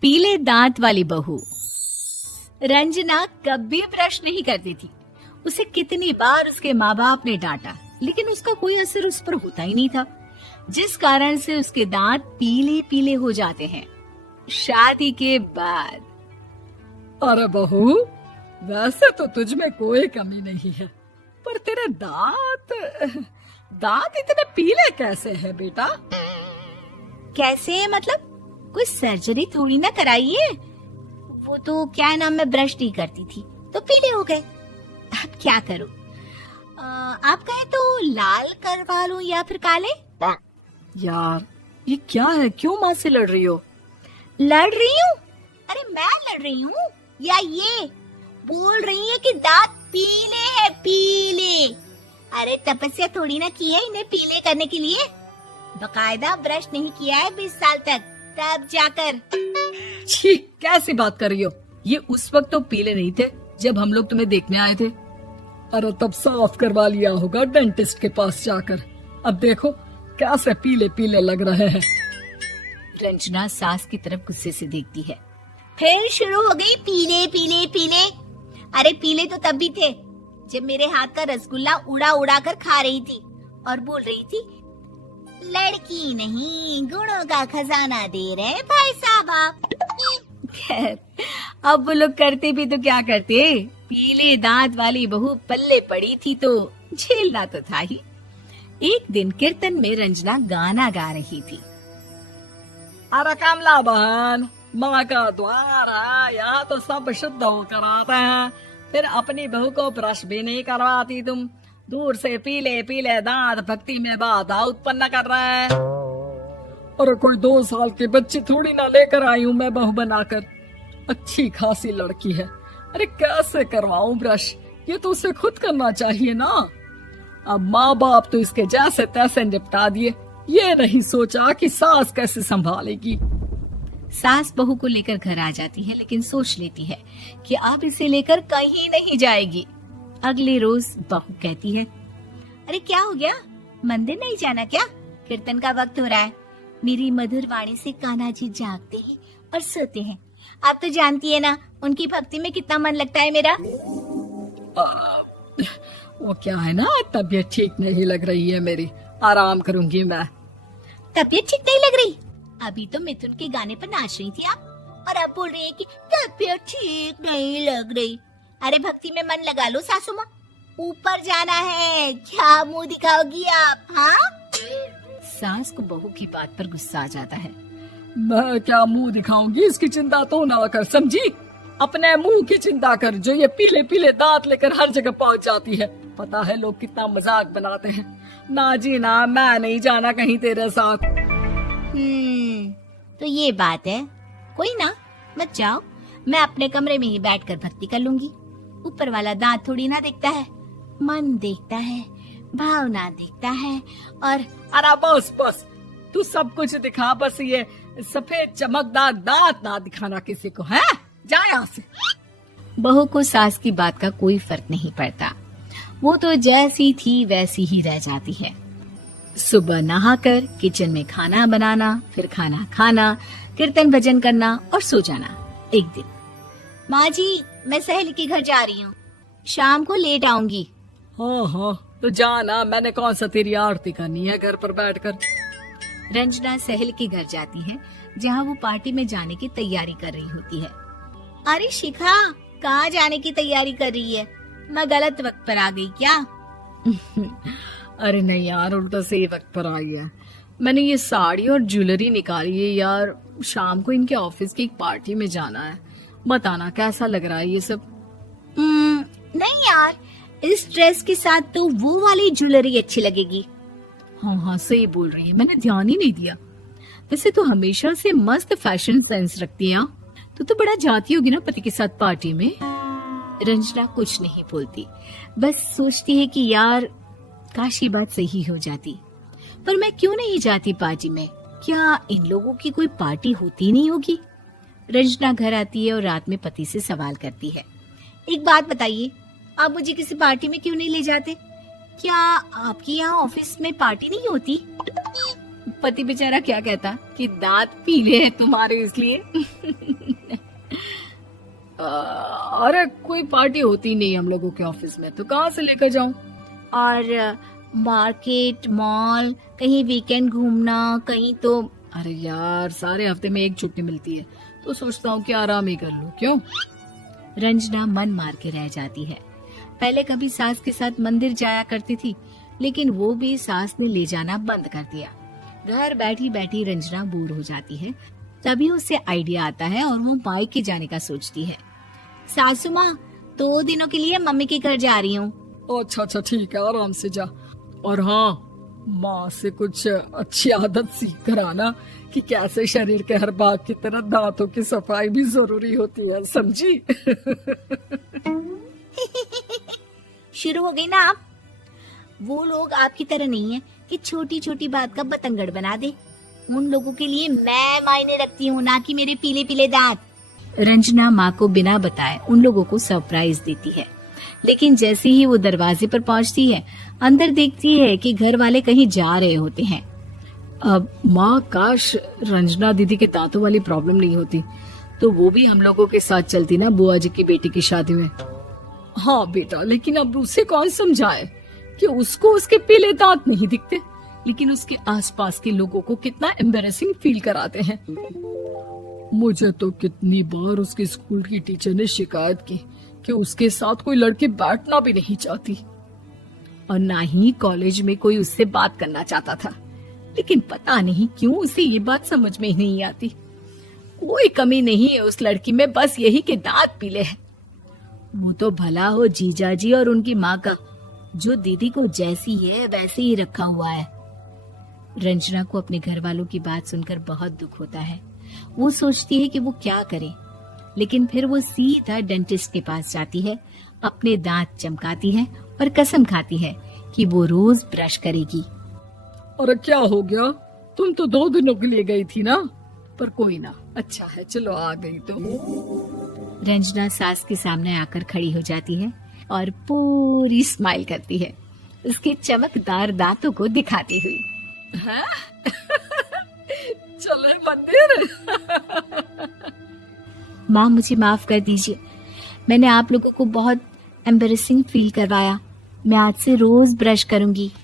पीले दांत वाली बहू। रंजना कभी ब्रश नहीं करती थी। उसे कितनी बार उसके माँ बाप ने डांटा, लेकिन उसका कोई असर उस पर होता ही नहीं था, जिस कारण से उसके दांत पीले पीले हो जाते हैं। शादी के बाद अरे बहू, वैसे तो तुझ में कोई कमी नहीं है, पर तेरे दांत इतने पीले कैसे हैं बेटा? कैसे मतलब? कोई सर्जरी थोड़ी ना कराइए। वो तो क्या नाम, मैं ब्रश नहीं करती थी तो पीले हो गए। अब क्या करूं? आप कहें तो लाल करवा लूं या फिर काले? यार ये क्या है, क्यों माँ से लड़ रही हो? लड़ रही हूँ? अरे मैं लड़ रही हूँ या ये बोल रही है कि दांत पीले हैं, पीले। अरे तपस्या थोड़ी ना की है इन्हें पीले करने के लिए। बकायदा ब्रश नहीं किया है 20 साल तक, तब जाकर। छी, कैसी बात कर रही हो? ये उस वक्त तो पीले नहीं थे जब हम लोग तुम्हें देखने आए थे। अरे तब साफ करवा लिया होगा डेंटिस्ट के पास जाकर। अब देखो कैसे पीले पीले लग रहे हैं। रंजना सास की तरफ गुस्से से देखती है। फिर शुरू हो गई पीले पीले पीले। अरे पीले तो तब भी थे जब मेरे हाथ का रसगुल्ला उड़ा उड़ा कर खा रही थी और बोल रही थी, लड़की नहीं गुणों का खजाना दे रहे भाई साहब आप। खैर, अब वो लोग करते भी तो क्या करते, पीले दांत वाली बहू पल्ले पड़ी थी तो झेलना तो था ही। एक दिन कीर्तन में रंजना गाना गा रही थी। अरे कमला बहन, माँ का द्वार है, यहाँ तो सब शुद्ध होकर आते हैं, फिर अपनी बहू को ब्रश भी नहीं करवाती तुम। दूर से पीले पीले दांत भक्ति में बाधा उत्पन्न कर रहे हैं। अरे कोई 2 साल के बच्ची थोड़ी ना लेकर आई हूँ मैं बहू बनाकर। अच्छी खासी लड़की है, अरे कैसे करवाऊं ब्रश? ये तो उसे खुद करना चाहिए ना। अब माँ बाप तो इसके जैसे तैसे निपटा दिए, ये नहीं सोचा कि सास कैसे संभालेगी। सास बहू को लेकर घर आ जाती है, लेकिन सोच लेती है कि अब इसे लेकर कहीं नहीं जाएगी। अगले रोज बहू कहती है, अरे क्या हो गया, मंदिर नहीं जाना क्या? कीर्तन का वक्त हो रहा है। मेरी मधुर वाणी से कान्हा जी जागते हैं और सोते हैं। आप तो जानती है ना उनकी भक्ति में कितना मन लगता है मेरा। वो क्या है ना, तबीयत ठीक नहीं लग रही है मेरी, आराम करूंगी मैं। तबीयत ठीक नहीं लग रही? अभी तो मिथुन के गाने पर नाच रही थी आप, और अब बोल रही है कि तबीयत ठीक नहीं लग रही। अरे भक्ति में मन लगा लो सासू माँ, ऊपर जाना है, क्या मुंह दिखाओगी आप? हाँ? सास को बहू की बात पर गुस्सा आ जाता है। मैं क्या मुंह दिखाऊंगी, इसकी चिंता तो ना कर, समझी? अपने मुंह की चिंता कर, जो ये पीले पीले दांत लेकर हर जगह पहुंच जाती है। पता है लोग कितना मजाक बनाते हैं। ना जी ना, मैं नहीं जाना कहीं तेरे साथ। तो ये बात है, कोई ना, मत जाओ, मैं अपने कमरे में ही बैठकर भक्ति कर लूंगी। ऊपर वाला दांत थोड़ी ना देखता है, मन देखता है, भावना देखता है। और अरे बस बस, तू सब कुछ दिखा, बस ये सफेद चमकदार दांत ना दिखाना किसी को, है? जा यहाँ से। बहू को सास की बात का कोई फर्क नहीं पड़ता, वो तो जैसी थी वैसी ही रह जाती है। सुबह नहाकर किचन में खाना बनाना, फिर खाना खाना, कीर्तन भजन करना और सो जाना। एक दिन, माँ जी मैं सहेली के घर जा रही हूँ, शाम को लेट आऊंगी। हाँ हाँ तो जाना, मैंने कौन सा तेरी आरती करनी है घर पर बैठकर। रंजना सहेली के घर जाती है, जहाँ वो पार्टी में जाने की तैयारी कर रही होती है। अरे शिखा, कहाँ जाने की तैयारी कर रही है? मैं गलत वक्त पर आ गई क्या? अरे नहीं यार, उल्टा सही वक्त पर आ गया। मैंने ये साड़ी और ज्वेलरी निकाली है यार, शाम को इनके ऑफिस की एक पार्टी में जाना है। बताना कैसा लग रहा है ये सब? नहीं यार, इस ड्रेस के साथ तो वो वाली ज्वेलरी अच्छी लगेगी। हाँ हाँ सही बोल रही है, मैंने ध्यान ही नहीं दिया। वैसे तो हमेशा से मस्त फैशन सेंस रखती है। तो बड़ा जाती होगी ना पति के साथ पार्टी में। रंजना कुछ नहीं बोलती, बस सोचती है कि यार काश ये बात सही हो जाती, पर मैं क्यों नहीं जाती पार्टी में? क्या इन लोगों की कोई पार्टी होती नहीं होगी? रंजना घर आती है और रात में पति से सवाल करती है, एक बात बताइए, आप मुझे किसी पार्टी में क्यों नहीं ले जाते? क्या आपकी यहाँ ऑफिस में पार्टी नहीं होती? पति बेचारा क्या कहता कि दांत पीले हैं तुम्हारे इसलिए। अरे कोई पार्टी होती नहीं हम लोगों के ऑफिस में, तो कहाँ से लेकर जाऊं? और मार्केट, मॉल, कहीं वीकेंड घूमना, कहीं तो। अरे यार, सारे हफ्ते में एक छुट्टी मिलती है, तो सोचता हूँ कि आराम ही कर लूं। क्यों? रंजना मन मार के रह जाती है। पहले कभी सास के साथ मंदिर जाया करती थी, लेकिन वो भी सास ने ले जाना बंद कर दिया। घर बैठी बैठी रंजना बोर हो जाती है। तभी उसे आइडिया आता है और वो मायके जाने का सोचती है। सासू माँ, 2 दिनों के लिए मम्मी के घर जा रही हूँ। अच्छा अच्छा ठीक है, आराम से जा। और हाँ, माँ से कुछ अच्छी आदत सीख कर आना कि कैसे शरीर के हर भाग की तरह दांतों की सफाई भी जरूरी होती है, समझी? शुरू हो गई ना आप। वो लोग आपकी तरह नहीं है कि छोटी छोटी बात का बतंगड़ बना दे। उन लोगों के लिए मैं मायने रखती हूँ, ना कि मेरे पीले पीले दांत। रंजना माँ को बिना बताए उन लोगों को सरप्राइज देती है, लेकिन जैसे ही वो दरवाजे पर पहुंचती है, अंदर देखती है कि घर वाले कहीं जा रहे होते हैं। अब माँ, काश रंजना दीदी के दांतों वाली प्रॉब्लम नहीं होती, तो वो भी हम लोगों के साथ चलती ना बुआ जी की बेटी की शादी में। हाँ बेटा, लेकिन अब उसे कौन समझाए कि उसको उसके पीले दांत नहीं दिखते, लेकिन उसके आसपास के लोगों को कितना एम्बैरेसिंग फील कराते हैं। मुझे तो कितनी बार उसके स्कूल की टीचर ने शिकायत की कि उसके साथ कोई लड़की बैठना भी नहीं चाहती, और ना ही कॉलेज में कोई उससे बात करना चाहता था। लेकिन पता नहीं क्यों उसे ये बात समझ में ही नहीं आती। कोई कमी नहीं है उस लड़की में, बस यही कि दांत पीले हैं। वो तो भला हो जीजा जी और उनकी माँ का, जो दीदी को जैसी है वैसे ही रखा हुआ है। रंजना को अपने घर वालों की बात सुनकर बहुत दुख होता है। वो सोचती है कि वो क्या करे, लेकिन फिर वो सीधा डेंटिस्ट के पास जाती है, अपने दांत चमकाती है और कसम खाती है कि वो रोज ब्रश करेगी। अरे क्या हो गया? तुम तो 2 दिनों के लिए गई थी ना, पर कोई ना, अच्छा है, चलो आ गई तो। रंजना सास के सामने आकर खड़ी हो जाती है और पूरी स्माइल करती है, उसके चमकदार दांतों को दिखाती हुई। हैं? चले मंदिर। माँ, मुझे माफ कर दीजिए, मैंने आप लोगों को बहुत एम्बैरेसिंग फील करवाया। मैं आज से रोज ब्रश करूंगी।